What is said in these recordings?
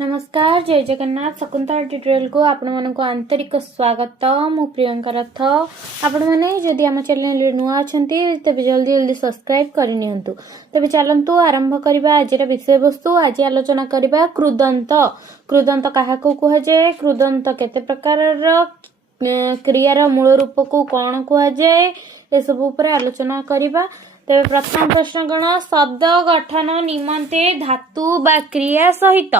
नमस्कार जय जगन्नाथ शकुंतला ट्यूटोरियल को आपण मानक आंतरिक स्वागत। मु प्रियंका रथ। आपण माने जदि हम चैनल नुआ अछंती तबे जल्दी जल्दी सब्सक्राइब कर नियंतु। तबे चलंतु आरंभ करबा आजिर विषय वस्तु। आज आलोचना करबा कृदंत। कृदंत काहाको कुहा जाय, कृदंत केते प्रकारर, क्रियार मूल रूप को कोन कुहा जाय, ए सब ऊपर आलोचना करबा। तेरे प्रथम प्रश्न गण शब्द गठन निमंते धातु बा क्रिया सहित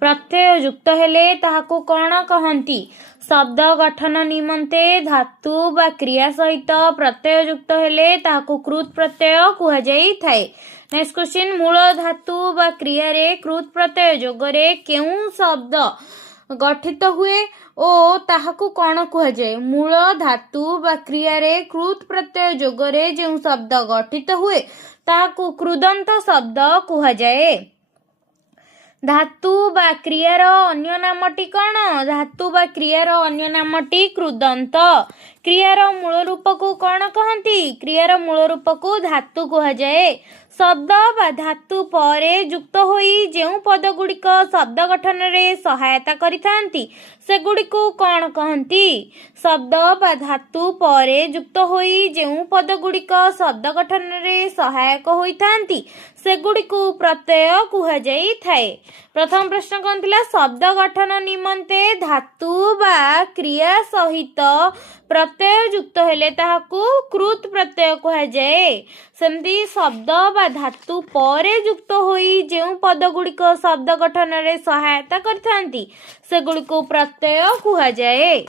प्रत्यय युक्त हेले ताहाको कौन कहंती। शब्द गठन निमंते धातु बा क्रिया सहित प्रत्यय युक्त हेले ताहाको कृत प्रत्यय कुहा जाई थाए। नेक्स्ट क्वेश्चन, मूल धातु बा क्रिया रे कृत प्रत्यय जोगरे केउ शब्द गठित हुए ओ ताहाको कौन कुहा जाए। मूल धातु बा क्रिया रे कृत प्रत्यय जोगरे जेउ शब्द गठित हुए ताहाको कृदंत शब्द कुहा जाए। धातु बा क्रियार अन्य नामटी कौन? धातु बा क्रियार अन्य नामटी कृदंत। क्रियार मूल रूप को कौन कहती? क्रियार मूल रूप को धातु कुहा जाए। शब्द बा धातु परे युक्त होई जेउ पद गुड़िक शब्द गठन रे सहायता करिथांती सेगुड़िको कौन कहती? शब्द बा धातु परे युक्त होई जेउ पद गुड़िक शब्द गठन रे सहायक होइथांती सेगुड़िको प्रत्यय कुहा जाई थाए। प्रथम प्रश्न कौन थिला? शब्द गठन निमंते धातु बा क्रिया सहित प्रत्यय युक्त हेले ताहाको कृत प्रत्यय कुहा जाए। सेमती शब्द बा धातु परे युक्त होई जेउ पद गुड़िक शब्द गठन रे सहायता करथांती सेगुड़िको प्रत्यय कुहा जाए।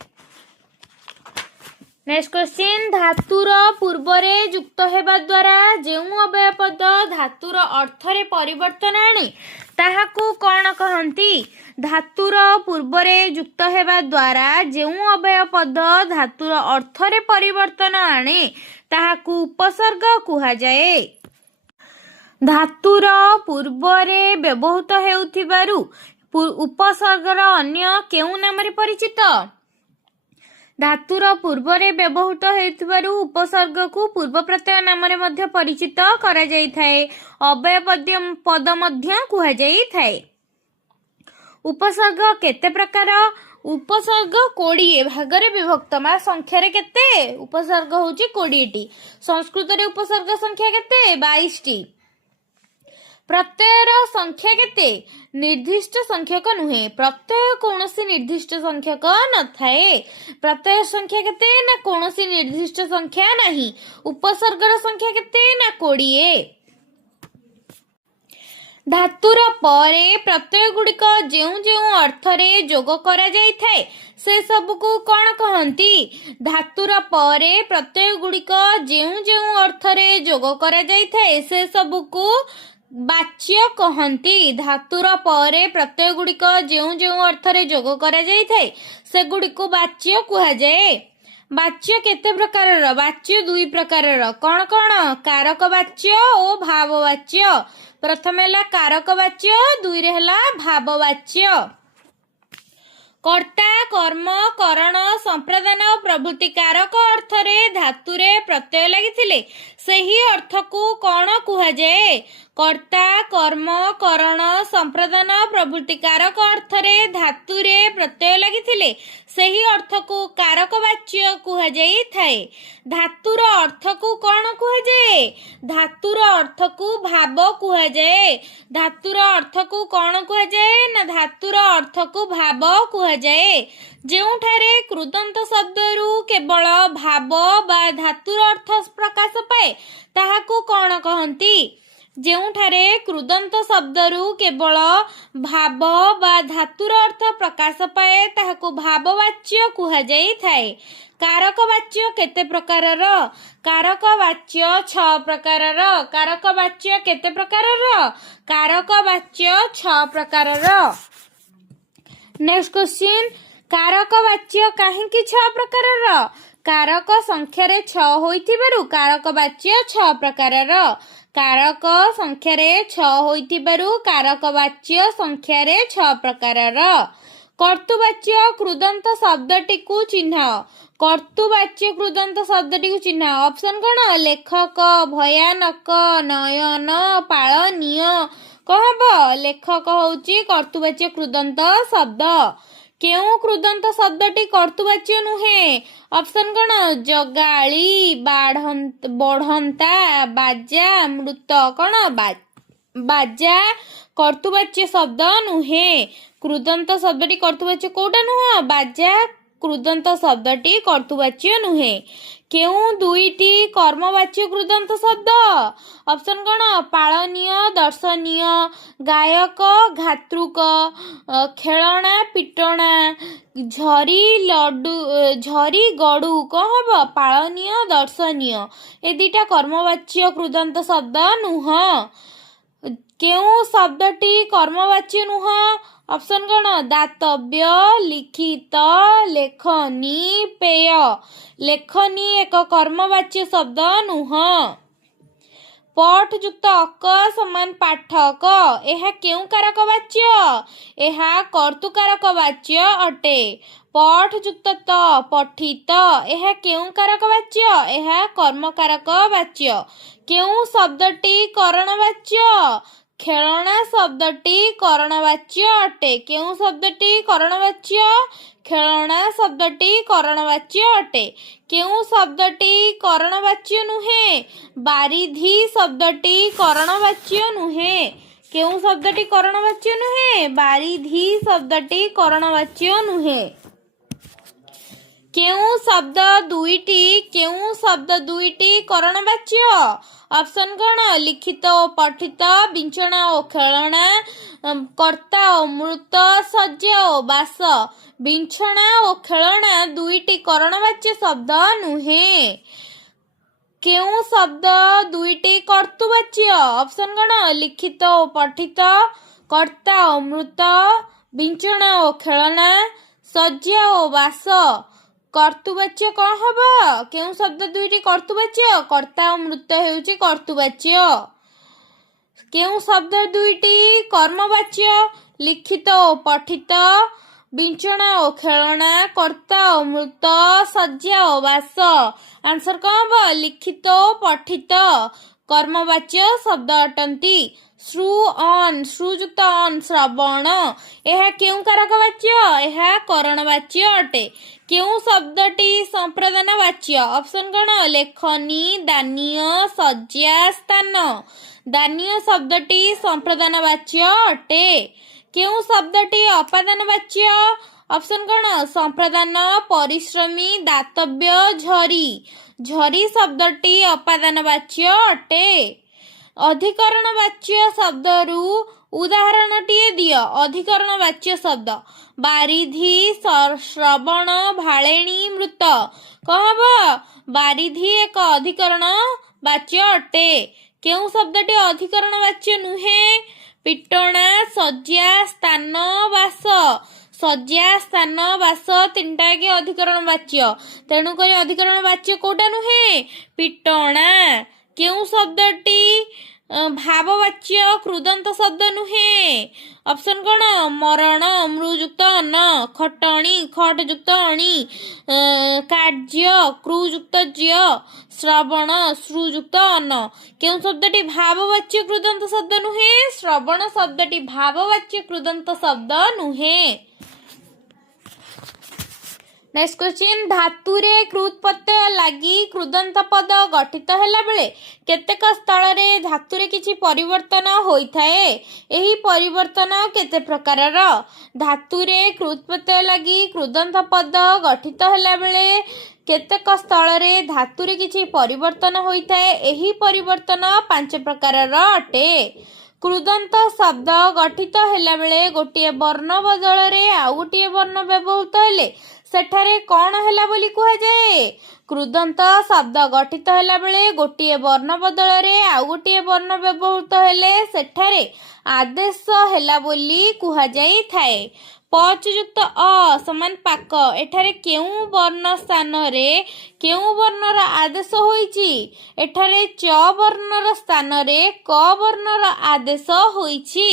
नेक्स्ट क्वेश्चन, धातुर पूर्वरे युक्त हेबा द्वारा जेउ अव्यय पद धातुर अर्थरे परिवर्तन आने ताहाको कौन कहंती? धातुर पूर्वरे युक्त हेबा द्वारा जेउ अव्यय पद धातुर अर्थरे परिवर्तन आने ताहाको उपसर्ग कुहा जाए। धातुर पूर्वरे व्यवहृत हेउथिबारु उपसर्गर अन्य केउ नामरे परिचित? धातुर पूर्वरे व्यवहृत हेउथिबारु उपसर्ग को पूर्व प्रत्यय नामरे मध्य परिचित करा जाई थाए। अव्यय पद मध्य कुहा जाई थाए। उपसर्ग केते प्रकार? उपसर्ग 20 भागरे विभक्त। मा संख्या रे केते? उपसर्ग होची 20 टी। संस्कृत रे उपसर्ग संख्या केते? 22 टी। प्रत्ययर संख्या केते? निर्दिष्ट संख्यक नुहे। प्रत्यय कौनसी निर्दिष्ट संख्यक न थाए। प्रत्यय संख्या केते? ना कौनसी निर्दिष्ट संख्या नहीं। उपसर्गर संख्या केते? ना 20। धातुर परे प्रत्यय गुड़िक जेउ जेउ अर्थरे जोग करा जाई थाए से सब को कौन कहंती? धातुर परे प्रत्यय गुड़िक जेउ जेउ अर्थरे जोग करा जाई थाए से सब को वाच्य कहंती। धातुर परे प्रत्यय गुड़िक जेउ जेउ अर्थरे जोग करा जाई थाए से गुड़िको वाच्य कुहा जाए। वाच्य केते प्रकारर? वाच्य दुई प्रकारर। कौन कौन? कारक वाच्य और भाव वाच्य। प्रथम है कारक वाच्य, दुई रे हला भाव वाच्य। कर्ता कर्म करण संप्रदान प्रभृति कारक अर्थरे धातुरे प्रत्यय लागिथिले सही अर्थ को कौन कुहा जाए? कर्ता कर्म करण संप्रदान प्रभृति कारक अर्थरे धातुरे प्रत्यय लागिथिले सही अर्थ को कारक वाच्य कुहा जाई थाए। धातुर अर्थ को कौन कुहा जाए? धातुर अर्थ को भाव कुहा जाए। धातुर अर्थ को कौन कुहा जाए? ना धातुर अर्थ को भाव कुहा जाए। जेउठारे कृदंत शब्दरू केवल भाव बा धातुर अर्थ प्रकाश पाए ताहाको कौन कहंती? जेउठारे कृदंत शब्दरू केवल भाव बा धातुर अर्थ प्रकाश पाए ताहाको भाववाच्य कुहा जाई थाए। कारक वाच्य केते प्रकारर? कारक वाच्य 6 प्रकारर। कारक वाच्य केते प्रकारर? कारक वाच्य 6 प्रकारर। नेक्स्ट क्वेश्चन, कारक वाच्य काहेकि 6 प्रकारर? कारक संख्या रे 6 होइथिबारु कारक वाच्य 6 प्रकारर। कारक संख्या रे 6 होइथिबारु कारक वाच्य संख्या रे 6 प्रकारर। कर्तुवाच्य कृदंत शब्दटी को चिन्ह। कर्तुवाच्य कृदंत शब्दटी को चिन्ह। ऑप्शन कौन? लेखक, भयानक, नयन, पालनीय, कौन हम लेखक होउची कर्तृवाच्य कृदंत शब्द केउ कृदंत शब्दटी कर्तृवाच्य नुहे ऑप्शन कौन जगाली बढ़ंता बाजा मृत कौन बाजा कर्तृवाच्य शब्द नुहे कृदंत शब्दटी कर्तृवाच्य कोटा नुह बाजा कृदंत शब्दटी कर्तृवाच्य नुहे केउ दुईटी कर्मवाच्य कृदंत शब्द ऑप्शन कौन पालनीय दर्शनीय गायक घातृक खेलना पिटना झरी गड़ू कौन हम पालनीय दर्शनीय ए दुईटा कर्मवाच्य कृदंत शब्द नुह केउ शब्दटी कर्मवाच्य नुह ऑप्शन कौन दातव्य लिखित लेखनी पेय लेखनी एक कर्मवाच्य शब्द नुह पठ युक्त अक समान पाठक यह केउ कारक वाच्य यह कर्तुकारक वाच्य अटे पठ युक्त त पठित यह केउ कारक वाच्य यह कर्मकारक वाच्य केउ शब्दटी करणवाच्य खेलना शब्दटी करणवाच्य अटे केउ शब्दटी करणवाच्य खेलना शब्दटी करणवाच्य अटे केउ शब्दटी करणवाच्य नुहे बारिधि शब्दटी करणवाच्य नुहे केउ शब्दटी करणवाच्य नुहे बारिधि शब्दटी करणवाच्य नुहे केउ शब्द दुईटी करणवाच्य ऑप्शन कौन लिखित और पठित विंचना और खेलना कर्ता और मृत सज्जा और बास विंचना और खेलना दुईटी करणवाच्य शब्द नुहे केउ शब्द दुईटी कर्तृवाच्य ऑप्शन कौन लिखित और पठित कर्ता और मृत विंचना और खेलना सज्जा और बास कर्तृवाच्य कौन हम केउ शब्द दुईटी कर्तृवाच्य कर्ता और मृत हेउची कर्तृवाच्य केउ शब्द दुईटी कर्मवाच्य लिखित और पठित विंचना और खेलना कर्ता और मृत सज्जा और बास आंसर कौन हम लिखित और पठित कर्मवाच्य शब्द अटंती श्रु अन श्रुयुक्त अन श्रवण यह केउ कारक वाच्य यह करणवाच्य अटे केउ शब्दटी संप्रदान वाच्य ऑप्शन कौन लेखनी दानीय सज्जा स्थान दानीय शब्दटी संप्रदान वाच्य अटे केउ शब्दटी अपादान वाच्य ऑप्शन कौन संप्रदान परिश्रमी दातव्य झरी शब्दटी अपादान वाच्य अटे अधिकरण वाच्य शब्दरू उदाहरणटीए दियो अधिकरण वाच्य शब्द बारिधि श्रवण भाळेणी मृत कहब बारिधि एक अधिकरण वाच्य अटे केउ शब्दटी अधिकरण वाच्य नुहे पिटना सज्जा स्थान बास सज्जा स्थान बास तीनटा के अधिकरण वाच्य तेणुक अधिकरण वाच्य कोटा नुहे पिटना केउ शब्दटी भाववाच्य कृदंत शब्द नुहे ऑप्शन कौन मरण मृयुक्त न खटणी खट युक्त अणी कार्य क्रुयुक्त ज्य श्रवण श्रुयुक्त अन्न केउ शब्दटी भाववाच्य कृदंत शब्द नुहे श्रवण शब्दटी भाववाच्य कृदंत शब्द नुहे नेक्स्ट क्वेश्चन धातुरे कृत प्रत्यय लागि कृदंत पद गठित हैला बेले केतेक स्थल रे धातुरे किछि परिवर्तन होइथाए एही परिवर्तन केते प्रकारर धातुरे कृत प्रत्यय लागि कृदंत पद गठित हैला बेले केतेक स्थल रे धातुरे किछि परिवर्तन होइथाए एही परिवर्तन 5 प्रकारर अटे कृदंत शब्द गठित हैला बेले गोटिए वर्ण बदल रे आ गोटिए वर्ण व्यवहृत हेले सेठारे कौन हैला बोली कुहा जाए कृदंत शब्द गठित हैला बेले गोटिए वर्ण बदल रे आ गोटिए वर्ण व्यवहृत हेले सेठारे आदेश हैला बोली कुहा जाई थाए पच युक्त अ समान पाक एठारे केउ वर्ण स्थान रे केउ वर्णर आदेश होईची एठारे च वर्णर स्थान रे क वर्णर आदेश होईची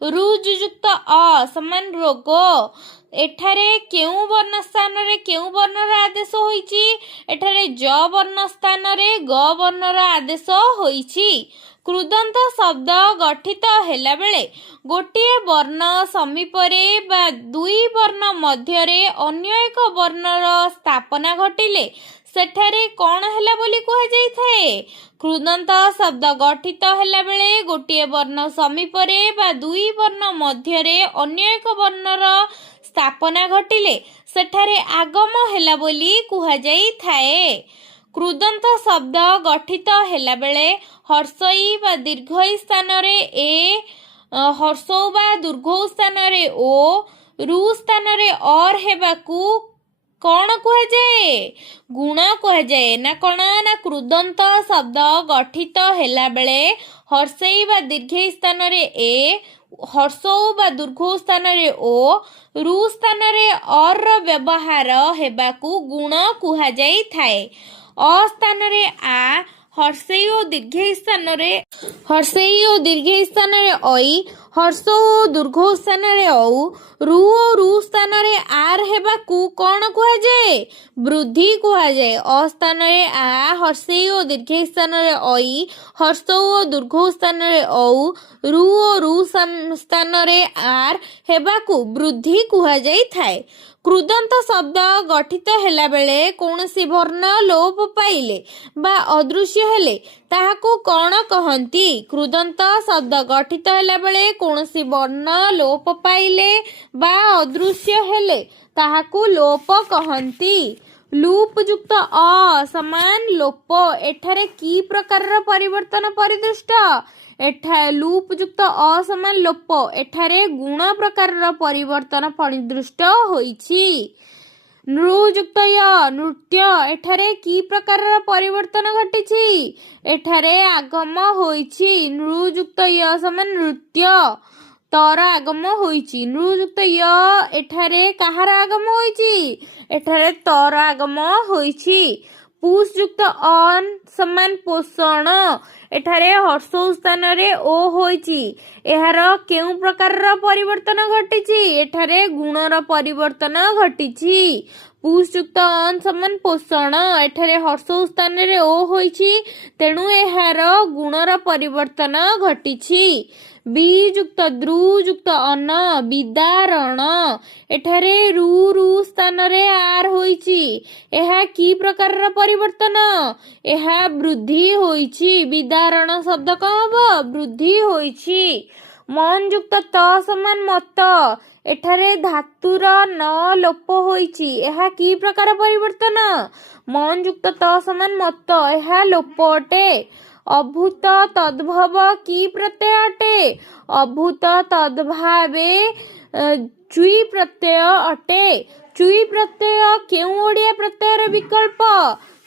ରୁଜ୍ ଯୁକ୍ତ ଅ ସମାନ ରୋଗ। ଏଠାରେ କେଉଁ ବର୍ଣ୍ଣ ସ୍ଥାନରେ କେଉଁ ବର୍ଣ୍ଣର ଆଦେଶ ହୋଇଛି? ଏଠାରେ ଜ ବର୍ଣ୍ଣ ସ୍ଥାନରେ ଗ ବର୍ଣ୍ଣର ଆଦେଶ ହୋଇଛି। କୃଦନ୍ତ ଶବ୍ଦ ଗଠିତ ହେଲା ବେଳେ ଗୋଟିଏ ବର୍ଣ୍ଣ ସମୀପରେ ବା ଦୁଇ ବର୍ଣ୍ଣ ମଧ୍ୟରେ ଅନ୍ୟ ଏକ ବର୍ଣ୍ଣର ସ୍ଥାପନା ଘଟିଲେ ସେଠାରେ କ'ଣ ହେଲା ବୋଲି କୁହାଯାଇଥାଏ? କୃଦନ୍ତ ଶବ୍ଦ ଗଠିତ ହେଲା ବେଳେ ଗୋଟିଏ ବର୍ଣ୍ଣ ସମୀପରେ ବା ଦୁଇ ବର୍ଣ୍ଣ ମଧ୍ୟରେ ଅନ୍ୟ ଏକ ବର୍ଣ୍ଣର ସ୍ଥାପନା ଘଟିଲେ ସେଠାରେ ଆଗମ ହେଲା ବୋଲି କୁହାଯାଇଥାଏ। କୃଦନ୍ତ ଶବ୍ଦ ଗଠିତ ହେଲା ବେଳେ ହର୍ଷଇ ବା ଦୀର୍ଘଇ ସ୍ଥାନରେ ଏ, ହର୍ଷଉ ବା ଦୀର୍ଘଉ ସ୍ଥାନରେ ଓ, ରୁ ସ୍ଥାନରେ ଅର୍ ହେବାକୁ କ'ଣ କୁହାଯାଏ? ଗୁଣ କୁହାଯାଏ। ନା କ'ଣ? ନା କୃଦନ୍ତ ଶବ୍ଦ ଗଠିତ ହେଲା ବେଳେ ହର୍ଷଇ ବା ଦୀର୍ଘଇ ସ୍ଥାନରେ ଏ, ହର୍ଷଉ ବା ଦୀର୍ଘଉ ସ୍ଥାନରେ ଓ, ରୁ ସ୍ଥାନରେ ଅର୍ ର ବ୍ୟବହାର ହେବାକୁ ଗୁଣ କୁହାଯାଇଥାଏ। ଅ ସ୍ଥାନରେ ଆ, ହର୍ଷଇ ଓ ଦୀର୍ଘଇ ସ୍ଥାନରେ ଐ, ହର୍ଷ ଓ ଦୀର୍ଘ ସ୍ଥାନରେ ଔ, ରୁ ଓ ରୁ ସ୍ଥାନରେ ଆର୍ ହେବାକୁ କ'ଣ କୁହାଯାଏ? ବୃଦ୍ଧି କୁହାଯାଏ। ଅ ସ୍ଥାନରେ ଆ, ହର୍ଷଇ ଓ ଦୀର୍ଘ ସ୍ଥାନରେ ଐ, ହର୍ଷ ଓ ଦୀର୍ଘ ସ୍ଥାନରେ ଔ, ରୁ ଓ ରୁ ସ୍ଥାନରେ ଆର୍ ହେବାକୁ ବୃଦ୍ଧି କୁହାଯାଇଥାଏ। କୃଦନ୍ତ ଶବ୍ଦ ଗଠିତ ହେଲା ବେଳେ କୌଣସି ବର୍ଣ୍ଣ ଲୋପ ପାଇଲେ ବା ଅଦୃଶ୍ୟ ହେଲେ ତାହାକୁ କ'ଣ କହନ୍ତି? କୃଦନ୍ତ ଶବ୍ଦ ଗଠିତ ହେଲା ବେଳେ କୌଣସି ବର୍ଣ୍ଣ ଲୋପ ପାଇଲେ ବା ଅଦୃଶ୍ୟ ହେଲେ ତାହାକୁ ଲୋପ କହନ୍ତି। ଲୁପ୍ ଯୁକ୍ତ ଅ ସମାନ ଲୋପ। ଏଠାରେ କି ପ୍ରକାରର ପରିବର୍ତ୍ତନ ପରିଦୃଷ୍ଟ? ଲୁପ୍ ଯୁକ୍ତ ଅ ସମାନ ଲୋପ। ଏଠାରେ ଗୁଣ ପ୍ରକାରର ପରିବର୍ତ୍ତନ ପରିଦୃଷ୍ଟ ହୋଇଛି। ନୃ ଯୁକ୍ତ ୟ ନୃତ୍ୟ। ଏଠାରେ କି ପ୍ରକାରର ପରିବର୍ତ୍ତନ ଘଟିଛି? ଏଠାରେ ଆଗମ ହୋଇଛି। ନୃ ଯୁକ୍ତ ୟ ସମାନ ନୃତ୍ୟ। ତର ଆଗମ ହୋଇଛି। ନୃ ଯୁକ୍ତ ୟ ଏଠାରେ କାହାର ଆଗମ ହୋଇଛି? ଏଠାରେ ତର ଆଗମ ହୋଇଛି। ପୁସ୍ ଯୁକ୍ତ ଅନ୍ ସମାନ ପୋଷଣ। ଏଠାରେ ହର୍ଷଉ ସ୍ଥାନରେ ଓ ହୋଇଛି। ଏହାର କେଉଁ ପ୍ରକାରର ପରିବର୍ତ୍ତନ ଘଟିଛି? ଏଠାରେ ଗୁଣର ପରିବର୍ତ୍ତନ ଘଟିଛି। ପୁସ୍ ଯୁକ୍ତ ଅନ୍ ସମାନ ପୋଷଣ। ଏଠାରେ ହର୍ଷଉ ସ୍ଥାନରେ ଓ ହୋଇଛି ତେଣୁ ଏହାର ଗୁଣର ପରିବର୍ତ୍ତନ ଘଟିଛି। ବି ଯୁକ୍ତ ଦୃ ଯୁକ୍ତ ଅନ ବିଦାରଣ। ଏଠାରେ ରୁ ସ୍ଥାନରେ ଆର୍ ହୋଇଛି। ଏହା କି ପ୍ରକାରର ପରିବର୍ତ୍ତନ? ଏହା ବୃଦ୍ଧି ହୋଇଛି। ବିଦାରଣ ଶବ୍ଦ କ'ଣ ହବ? ବୃଦ୍ଧି ହୋଇଛି। ମନ୍ ଯୁକ୍ତ ତ ସମାନ ମତ। ଏଠାରେ ଧାତୁର ନ ଲୋପ ହୋଇଛି। ଏହା କି ପ୍ରକାର ପରିବର୍ତ୍ତନ? ମନ୍ ଯୁକ୍ତ ତ ସମାନ ମତ। ଏହା ଲୋପ ଅଟେ। ଅଭୂତ ତଦ୍ଭବ କି ପ୍ରତ୍ୟୟ ଅଟେ? ଅଭୂତ ତଦ୍ଭାବେ ଚୁଇ ପ୍ରତ୍ୟୟ ଅଟେ। ଚୁଇ ପ୍ରତ୍ୟୟ କେଉଁ ଓଡ଼ିଆ ପ୍ରତ୍ୟୟର ବିକଳ୍ପ?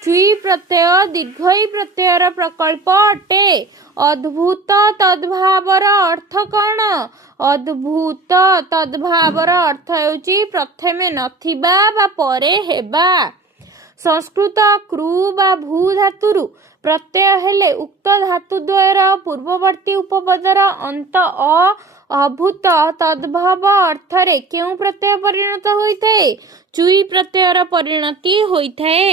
ଚୁଇ ପ୍ରତ୍ୟୟ ଦୀର୍ଘଇ ପ୍ରତ୍ୟୟର ପ୍ରକଳ୍ପ ଅଟେ। ଅଦ୍ଭୁତ ତଦ୍ଭାବର ଅର୍ଥ କ'ଣ? ଅଦ୍ଭୁତ ତଦ୍ଭାବର ଅର୍ଥ ହେଉଛି ପ୍ରଥମେ ନଥିବା ବା ପରେ ହେବା। ସଂସ୍କୃତ କ୍ରୁ ବା ଭୂ ଧାତୁରୁ ପ୍ରତ୍ୟୟ ହେଲେ ଉକ୍ତ ଧାତୁଦ୍ୱୟର ପୂର୍ବବର୍ତ୍ତୀ ଉପପଦର ଅନ୍ତ ଅଭୂତ ତଦ୍ଭବ ଅର୍ଥରେ କେଉଁ ପ୍ରତ୍ୟୟ ପରିଣତ ହୋଇଥାଏ? ଚୁଇ ପ୍ରତ୍ୟୟର ପରିଣତି ହୋଇଥାଏ।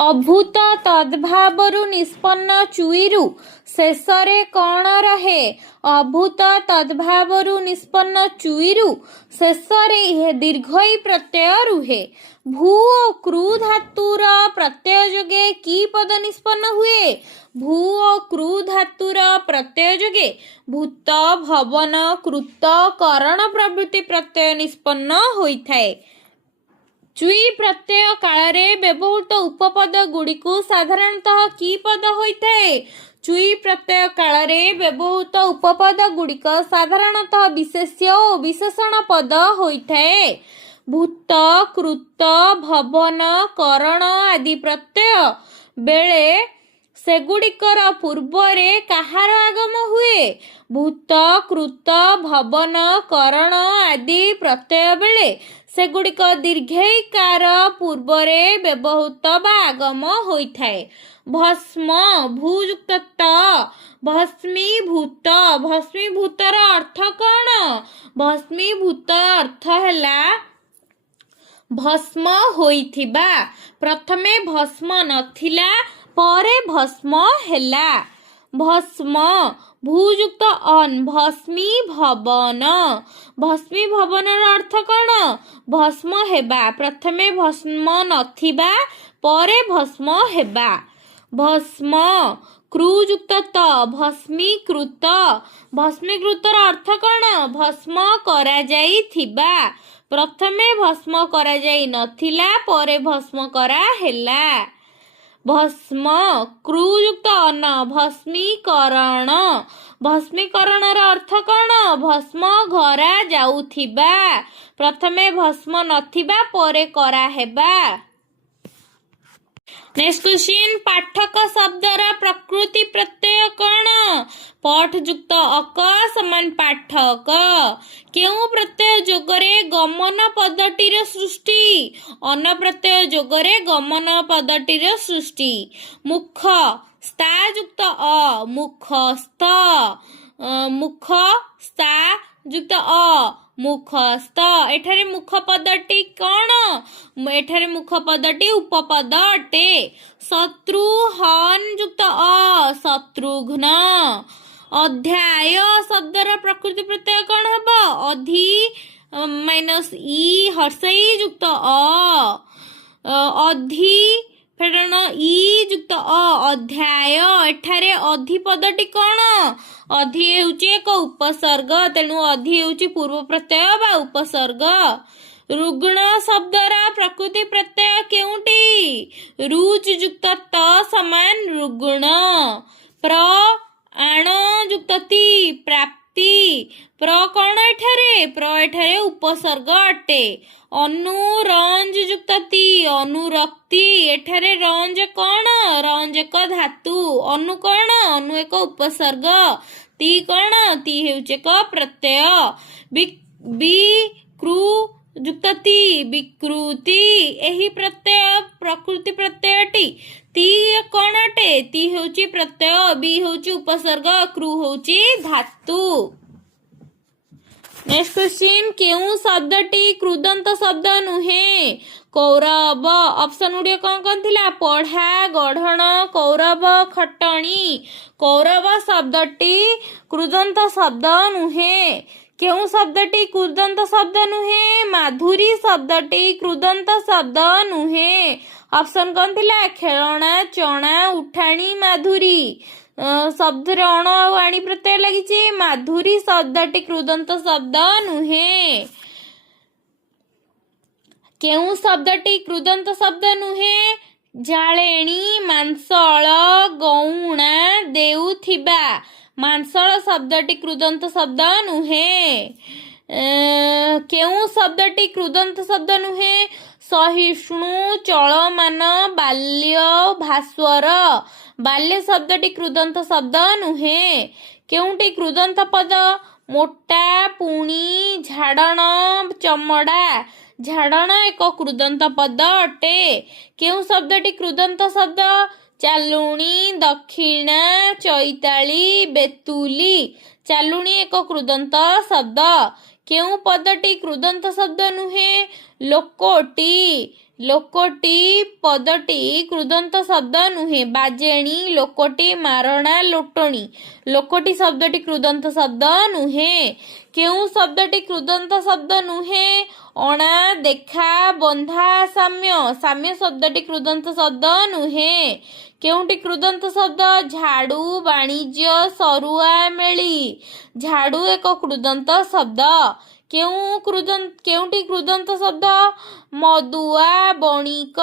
ଅଭୂତ ତଦ୍ଭାବରୁ ନିଷ୍ପନ୍ନ ଚୁଇରୁ ଶେଷରେ କ'ଣ ରହେ? ଅଭୂତ ତଦ୍ଭାବରୁ ନିଷ୍ପନ୍ନ ଚୁଇରୁ ଶେଷରେ ଦୀର୍ଘଇ ପ୍ରତ୍ୟୟ ରୁହେ। ଭୂ ଓ କ୍ରୁ ଧାତୁର ପ୍ରତ୍ୟୟ ଯୋଗେ କି ପଦ ନିଷ୍ପନ୍ନ ହୁଏ? ଭୂ ଓ କ୍ରୁ ଧାତୁର ପ୍ରତ୍ୟୟ ଯୋଗେ ଭୂତ, ଭବନ, କୃତ, କରଣ ପ୍ରଭୃତି ପ୍ରତ୍ୟୟ ନିଷ୍ପନ୍ନ ହୋଇଥାଏ। ଚୁଇ ପ୍ରତ୍ୟୟ କାଳରେ ବ୍ୟବହୃତ ଉପପଦ ଗୁଡ଼ିକୁ ସାଧାରଣତଃ କି ପଦ ହୋଇଥାଏ? ଚୁଇ ପ୍ରତ୍ୟୟ କାଳରେ ବ୍ୟବହୃତ ଉପପଦ ଗୁଡ଼ିକ ସାଧାରଣତଃ ବିଶେଷ୍ୟ ଓ ବିଶେଷଣ ପଦ ହୋଇଥାଏ। ଭୂତ, କୃତ, ଭବନ, କରଣ ଆଦି ପ୍ରତ୍ୟୟ ବେଳେ ସେଗୁଡ଼ିକର ପୂର୍ବରେ କାହାର ଆଗମ ହୁଏ? ଭୂତ, କୃତ, ଭବନ, କରଣ ଆଦି ପ୍ରତ୍ୟୟ ବେଳେ ସେଗୁଡ଼ିକ ଦୀର୍ଘୈକାର ପୂର୍ବରେ ବ୍ୟବହୃତ ବା ଆଗମ ହୋଇଥାଏ। ଭସ୍ମ, ଭୂଯୁକ୍ତ ତ, ଭସ୍ମୀଭୂତ। ଭସ୍ମୀଭୂତର ଅର୍ଥ କ'ଣ? ଭସ୍ମୀଭୂତ ଅର୍ଥ ହେଲା ଭସ୍ମ ହୋଇଥିବା। ପ୍ରଥମେ ଭସ୍ମ ନଥିଲା, ପରେ ଭସ୍ମ ହେଲା। ଭସ୍ମ, ଭୂଯୁକ୍ତ ଅନ୍, ଭସ୍ମୀ ଭବନ। ଭସ୍ମୀ ଭବନର ଅର୍ଥ କ'ଣ? ଭସ୍ମ ହେବା। ପ୍ରଥମେ ଭସ୍ମ ନଥିବା, ପରେ ଭସ୍ମ ହେବା। ଭସ୍ମ, କୃଯୁକ୍ତ ତ, ଭସ୍ମୀକୃତ। ଭସ୍ମୀକୃତର ଅର୍ଥ କ'ଣ? ଭସ୍ମ କରାଯାଇଥିବା। ପ୍ରଥମେ ଭସ୍ମ କରାଯାଇ ନଥିଲା, ପରେ ଭସ୍ମ କରାହେଲା। ଭସ୍ମ, କୃଯୁକ୍ତ ଅନ, ଭସ୍ମୀକରଣ। ଭସ୍ମୀକରଣର ଅର୍ଥ କ'ଣ? ଭସ୍ମ ଘରା ଯାଉଥିବା। ପ୍ରଥମେ ଭସ୍ମ ନଥିବା, ପରେ କରାହେବା। ନେକ୍ସଟ କ୍ୱେଶ୍ଚିନ୍, ପାଠକ ଶବ୍ଦର ପ୍ରକୃତି ପ୍ରତ୍ୟୟ କ'ଣ? ପଠ ଯୁକ୍ତ ଅକ ସମାନ ପାଠକ। କେଉଁ ପ୍ରତ୍ୟୟ ଯୋଗରେ ଗମନ ପଦଟିର ସୃଷ୍ଟି? ଅନ ପ୍ରତ୍ୟୟ ଯୋଗରେ ଗମନ ପଦଟିର ସୃଷ୍ଟି। ମୁଖ, ସ୍ଥା ଯୁକ୍ତ ଅ, ମୁଖସ୍ଥ। ମୁଖ, ସ୍ଥା ଯୁକ୍ତ ଅ, ମୁଖସ୍ଥ। ଏଠାରେ ମୁଖ ପଦଟି କ'ଣ? ଏଠାରେ ମୁଖ ପଦଟି ଉପପଦ ଅଟେ। ଶତ୍ରୁ, ହନ୍ ଯୁକ୍ତ ଅ, ଶତ୍ରୁଘ୍ନ। ଅଧ୍ୟାୟ ଶବ୍ଦର ପ୍ରକୃତି ପ୍ରତ୍ୟୟ କ'ଣ ହେବ? ଅଧି ମାଇନସ୍ ଇ ହର୍ଷଇ ଯୁକ୍ତ ଅ। ଅଧି ଫେରଣ ଇ ଯୁକ୍ତ ଅ, ଅଧ୍ୟାୟ। ଏଠାରେ ଅଧି ପଦଟି କ'ଣ? ଅଧି ହେଉଛି ଏକ ଉପସର୍ଗ, ତେଣୁ ଅଧି ହେଉଛି ପୂର୍ବ ପ୍ରତ୍ୟୟ ବା ଉପସର୍ଗ। ରୁଗ୍ଣ ଶବ୍ଦର ପ୍ରକୃତି ପ୍ରତ୍ୟୟ କେଉଁଟି? ରୁଚ୍ ଯୁକ୍ତ ତ ସମାନ ରୁଗ୍ଣ। ପ୍ର, ଆଣ ଯୁକ୍ତ ତି, ପ୍ରାପ୍ତି। ପ୍ର କ'ଣ ଏଠାରେ? ପ୍ର ଏଠାରେ ଉପସର୍ଗ ଅଟେ। ଅନୁ, ରଞ୍ଜ ଯୁକ୍ତ ତି, ଅନୁରକ୍ତି। ଏଠାରେ ରଞ୍ଜ କ'ଣ? ରଞ୍ଜ ଏକ ଧାତୁ। ଅନୁ କ'ଣ? ଅନୁ ଏକ ଉପସର୍ଗ। ତି କ'ଣ? ତି ହେଉଛି ଏକ ପ୍ରତ୍ୟୟ। ବିକୃ ଯୁକ୍ତ ତି, ବିକୃତି। ଏହି ପ୍ରତ୍ୟୟ ପ୍ରକୃତି ପ୍ରତ୍ୟୟଟି। ତି କ'ଣ ଅଟେ? ତି ହେଉଛି ପ୍ରତ୍ୟୟ, ବି ହେଉଛି ଉପସର୍ଗ, କୃ ହେଉଛି ଧାତୁ। ନେକ୍ସଟ କ୍ୱେଶ୍ଚିନ୍, କେଉଁ ଶବ୍ଦଟି କୃଦନ୍ତ ଶବ୍ଦ ନୁହେଁ? କୌରବ। ଅପସନ୍ ଗୁଡ଼ିକ କ'ଣ କ'ଣ ଥିଲା? ପଢ଼ା, ଗଢ଼ଣ, କୌରବ, ଖଟଣି। କୌରବ ଶବ୍ଦଟି କୃଦନ୍ତ ଶବ୍ଦ ନୁହେଁ। କେଉଁ ଶବ୍ଦଟି କୃଦନ୍ତ ଶବ୍ଦ ନୁହେଁ? ମାଧୁରୀ ଶବ୍ଦଟି କୃଦନ୍ତ ଶବ୍ଦ ନୁହେଁ। ଅପସନ୍ କ'ଣ ଥିଲା? ଖେଳଣା, ଚଣା, ଉଠାଣି, ମାଧୁରୀ। ଶବ୍ଦରେ ଅଣ ଆଉ ଆଣି ପ୍ରତ୍ୟୟ ଲାଗିଛି। ମାଧୁରୀ ଶବ୍ଦଟି କୃଦନ୍ତ ଶବ୍ଦ ନୁହେଁ। କେଉଁ ଶବ୍ଦଟି କୃଦନ୍ତ ଶବ୍ଦ ନୁହେଁ? ଜାଳେଣୀ, ମାଂସଳ, ଗଉଣା, ଦେଉଥିବା। ମାଂସଳ ଶବ୍ଦଟି କୃଦନ୍ତ ଶବ୍ଦ ନୁହେଁ। କେଉଁ ଶବ୍ଦଟି କୃଦନ୍ତ ଶବ୍ଦ ନୁହେଁ? ସହିଷ୍ଣୁ, ଚଳମାନ, ବାଲ୍ୟ, ଭାସ୍ୱର। ବାଲ୍ୟ ଶବ୍ଦଟି କୃଦନ୍ତ ଶବ୍ଦ ନୁହେଁ। କେଉଁଟି କୃଦନ୍ତ ପଦ? ମୋଟା, ପୁଣି, ଝାଡ଼ଣ, ଚମଡ଼ା। ଝାଡ଼ଣ ଏକ କୃଦନ୍ତ ପଦ ଅଟେ। କେଉଁ ଶବ୍ଦଟି କୃଦନ୍ତ ଶବ୍ଦ? ଚାଲୁଣୀ, ଦକ୍ଷିଣା, ଚୈତାଳି, ବେତୁଲି। ଚାଲୁଣୀ ଏକ କୃଦନ୍ତ ଶବ୍ଦ। କେଉଁ ପଦଟି କୃଦନ୍ତ ଶବ୍ଦ ନୁହେଁ? ଲୋକଟି। ଲୋକଟି ପଦଟି କୃଦନ୍ତ ଶବ୍ଦ ନୁହେଁ। ବାଜେଣୀ, ଲୋକଟି, ମାରଣା, ଲୋଟଣି। ଲୋକଟି ଶବ୍ଦଟି କୃଦନ୍ତ ଶବ୍ଦ ନୁହେଁ। କେଉଁ ଶବ୍ଦଟି କୃଦନ୍ତ ଶବ୍ଦ ନୁହେଁ? ଅଣା, ଦେଖା, ବନ୍ଧା, ସାମ୍ୟ। ସାମ୍ୟ ଶବ୍ଦଟି କୃଦନ୍ତ ଶବ୍ଦ ନୁହେଁ। କେଉଁଟି କୃଦନ୍ତ ଶବ୍ଦ? ଝାଡୁ, ବାଣିଜ୍ୟ, ସରୁଆ, ମେଳି। ଝାଡୁ ଏକ କୃଦନ୍ତ ଶବ୍ଦ। କେଉଁଟି କୃଦନ୍ତ ଶବ୍ଦ? ମଦୁଆ, ବଣିକ,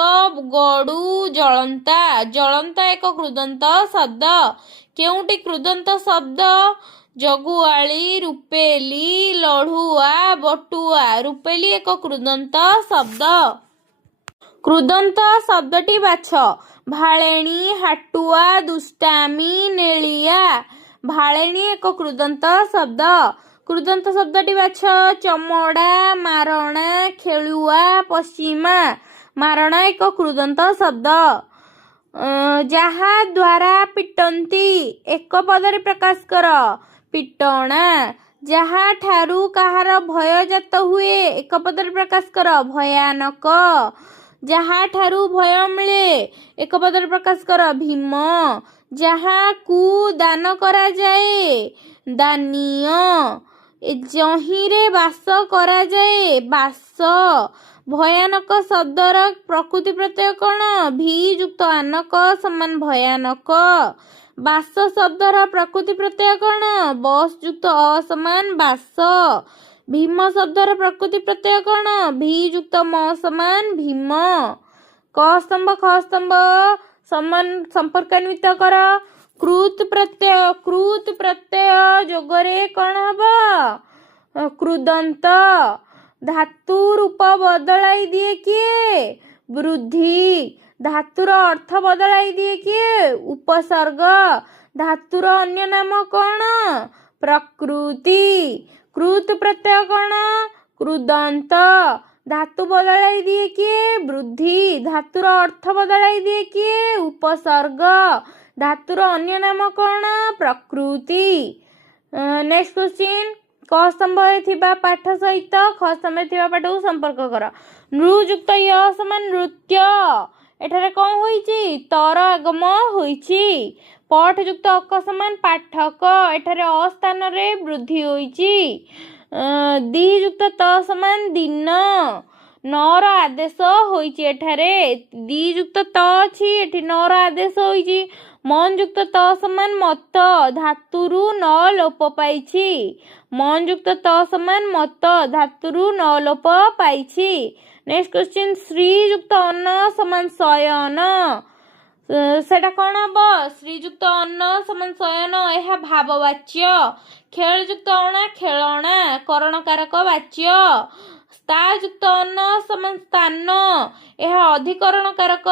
ଗଡୁ, ଜଳନ୍ତା। ଜଳନ୍ତା ଏକ କୃଦନ୍ତ ଶବ୍ଦ। କେଉଁଟି କୃଦନ୍ତ ଶବ୍ଦ? ଜଗୁଆଳି, ରୂପେଲି, ଲଢୁଆ, ବଟୁଆ। ରୂପେଲି ଏକ କୃଦନ୍ତ ଶବ୍ଦ। କୃଦନ୍ତ ଶବ୍ଦଟି ବାଛ। ଭାଳେଣୀ ହାଟୁଆ ଦୁଷ୍ଟାମୀ ନେଳିଆ। ଭାଳେଣୀ ଏକ କୃଦନ୍ତ ଶବ୍ଦ। କୃଦନ୍ତ ଶବ୍ଦଟି ବାଛ। ଚମଡ଼ା, ମାରଣା, ଖେଳୁଆ, ପଶ୍ଚିମା। ମାରଣା ଏକ କୃଦନ୍ତ ଶବ୍ଦ। ଯାହା ଦ୍ୱାରା ପିଟନ୍ତି ଏକ ପଦରେ ପ୍ରକାଶ କର। ପିଟଣା। ଯାହା ଠାରୁ କାହାର ଭୟ ଜାତ ହୁଏ ଏକ ପଦରେ ପ୍ରକାଶ କର। ଭୟାନକ। ଯାହା ଠାରୁ ଭୟ ମିଳେ ଏକ ପଦରେ ପ୍ରକାଶ କର। ଭୀମ। ଯାହାକୁ ଦାନ କରାଯାଏ ଦାନୀୟ। ଯହିଁରେ ବାସ କରାଯାଏ ବାସ। ଭୟାନକ ଶବ୍ଦର ପ୍ରକୃତି ପ୍ରତ୍ୟୟ କ'ଣ? ଭି ଯୁକ୍ତ ଆନକ ସମାନ ଭୟାନକ। ବାସ ଶବ୍ଦର ପ୍ରକୃତି ପ୍ରତ୍ୟୟ କ'ଣ? ବସ୍ ଯୁକ୍ତ ଅ ସମାନ ବାସ। ଭୀମ ଶବ୍ଦର ପ୍ରକୃତି ପ୍ରତ୍ୟୟ କ'ଣ? ଭି ଯୁକ୍ତ ମ ସମାନ ଭୀମ। କ ସ୍ତମ୍ଭ ଖ ସ୍ତମ୍ଭ ସମାନ ସମ୍ପର୍କାନ୍ୱିତ କର। କୃତ୍ ପ୍ରତ୍ୟୟ। କୃତ୍ ପ୍ରତ୍ୟୟ ଯୋଗରେ କ'ଣ ହବ? କୃଦନ୍ତ। ଧାତୁ ରୂପ ବଦଳାଇ ଦିଏ କିଏ? ବୃଦ୍ଧି। ଧାତୁର ଅର୍ଥ ବଦଳାଇ ଦିଏ କିଏ? ଉପସର୍ଗ। ଧାତୁର ଅନ୍ୟ ନାମ କ'ଣ? ପ୍ରକୃତି। କୃତ୍ ପ୍ରତ୍ୟୟ କ'ଣ? କୃଦନ୍ତ। ଧାତୁ ବଦଳାଇ ଦିଏ କିଏ? ବୃଦ୍ଧି। ଧାତୁର ଅର୍ଥ ବଦଳାଇ ଦିଏ କିଏ? ଉପସର୍ଗ। ଧାତୁର ଅନ୍ୟ ନାମ କ'ଣ? ପ୍ରକୃତି। Next question. କ ସ୍ତମ୍ଭରେ ଥିବା ପାଠ ସହିତ ଖ ସ୍ତମ୍ଭରେ ଥିବା ପାଠକୁ ସମ୍ପର୍କ କର। ନୃ ଯୁକ୍ତ ୟ ସମାନ ନୃତ୍ୟ। ଏଠାରେ କ'ଣ ହୋଇଛି? ତର ଆଗମ ହୋଇଛି। ପଠ ଯୁକ୍ତ ଅକ ସମାନ ପାଠକ। ଏଠାରେ ଅ ସ୍ଥାନରେ ବୃଦ୍ଧି ହୋଇଛି। ଦି ଯୁକ୍ତ ତ ସମାନ ଦିନ। ନର ଆଦେଶ ହୋଇଛି। ଏଠାରେ ଦି ଯୁକ୍ତ ତ ଅଛି, ଏଠି ନର ଆଦେଶ ହୋଇଛି। ମନ୍ ଯୁକ୍ତ ତ ସମାନ ମତ। ଧାତୁରୁ ନ ଲୋପ ପାଇଛି। ମନ୍ ଯୁକ୍ତ ତ ସମାନ ମତ। ଧାତୁରୁ ନ ଲୋପ ପାଇଛି। Next question. ଶ୍ରୀ ଯୁକ୍ତ ଅନ ସମାନ ଶୟନ। ସେଟା କ'ଣ ହବ? ଶ୍ରୀଯୁକ୍ତ ଅନ ସମାନ ଶୟନ। ଏହା ଭାବବାଚ୍ୟ। ଖେଳ ଯୁକ୍ତ ଅଣା ଖେଳଣା କରଣକାରକ ବାଚ୍ୟ। ସ୍ତା ଯୁକ୍ତ ଅନ ସମାନ ସ୍ଥାନ। ଏହା ଅଧିକରଣ କାରକ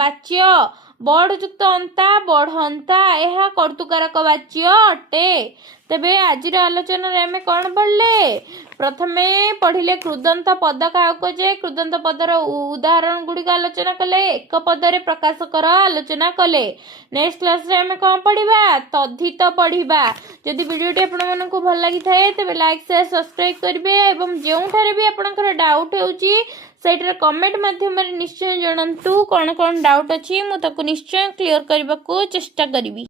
ବାଚ୍ୟ। ବଢ ଯୁକ୍ତ ଅନ୍ତା ବଢନ୍ତା। ଏହା କର୍ତ୍ତୃକାରକ ବାଚ୍ୟ ଅଟେ। ତେବେ ଆଜିର ଆଲୋଚନାରେ ଆମେ କ'ଣ ପଢ଼ିଲେ? ପ୍ରଥମେ ପଢ଼ିଲେ କୃଦନ୍ତ ପଦ କାହାକୁ କୁହାଯାଏ। କୃଦନ୍ତ ପଦର ଉଦାହରଣ ଗୁଡ଼ିକ ଆଲୋଚନା କଲେ। ଏକ ପଦରେ ପ୍ରକାଶ କର ଆଲୋଚନା କଲେ। ନେକ୍ସଟ କ୍ଲାସରେ ଆମେ କ'ଣ ପଢ଼ିବା? ତଦ୍ଧିତ ପଢ଼ିବା। ଯଦି ଭିଡ଼ିଓଟି ଆପଣମାନଙ୍କୁ ଭଲ ଲାଗିଥାଏ ତେବେ ଲାଇକ୍ ସେୟାର ସବସ୍କ୍ରାଇବ୍ କରିବେ ଏବଂ ଯେଉଁଠାରେ ବି ଆପଣଙ୍କର ଡାଉଟ୍ ହେଉଛି ସେଇଟାରେ କମେଣ୍ଟ ମାଧ୍ୟମରେ ନିଶ୍ଚୟ ଜଣାନ୍ତୁ। କ'ଣ କ'ଣ ଡାଉଟ୍ ଅଛି ମୁଁ ତାକୁ ନିଶ୍ଚୟ କ୍ଲିୟର କରିବାକୁ ଚେଷ୍ଟା କରିବି।